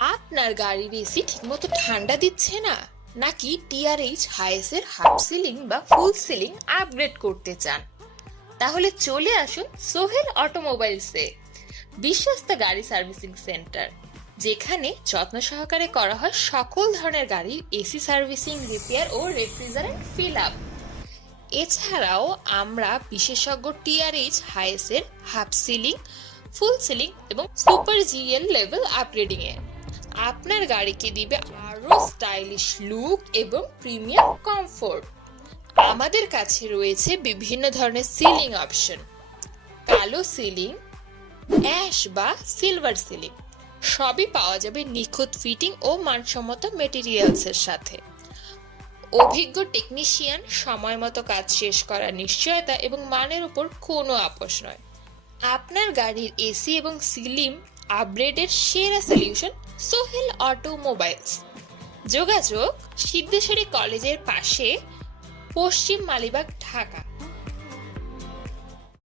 আপনার গাড়ির এসি ঠিকমতো ঠান্ডা দিচ্ছে না, নাকি টিআরএইচ হাইসের হাফ সিলিং বা ফুল সিলিং আপগ্রেড করতে চান? তাহলে চলে আসুন সোহেল অটোমোবাইলসে, বিশ্বস্ত গাড়ি সার্ভিসিং সেন্টার, যেখানে যত্ন সহকারে করা হয় সকল ধরনের গাড়ির এসি সার্ভিসিং, রিপেয়ার ও রেফ্রিজারেন্ট ফিল আপ। এছাড়াও আমরা বিশেষজ্ঞ টিআরএইচ হাইসের হাফ সিলিং, ফুল সিলিং এবং সুপার জিএল লেভেল আপগ্রেডিং এ আপনার গাড়িকে দিবে আরো স্টাইলিশ লুক এবং প্রিমিয়াম কমফোর্ট। আমাদের কাছে রয়েছে বিভিন্ন ধরনের সিলিং অপশন: কালো সিলিং, অ্যাশ বা সিলভার সিলিং, সবই পাওয়া যাবে নিখুঁত ফিটিং ও মানসম্মত মেটেরিয়ালস এর সাথে। অভিজ্ঞ টেকনিশিয়ান, সময় মতো কাজ শেষ করার নিশ্চয়তা এবং মানের উপর কোনো আপোষ নয়। আপনার গাড়ির এসি এবং সিলিং আপগ্রেডের সেরা সলিউশন সোহেল অটোমোবাইলস। যোগাযোগ সিদ্ধেশ্বরী কলেজের পাশে, পশ্চিম মালিবাগ, ঢাকা।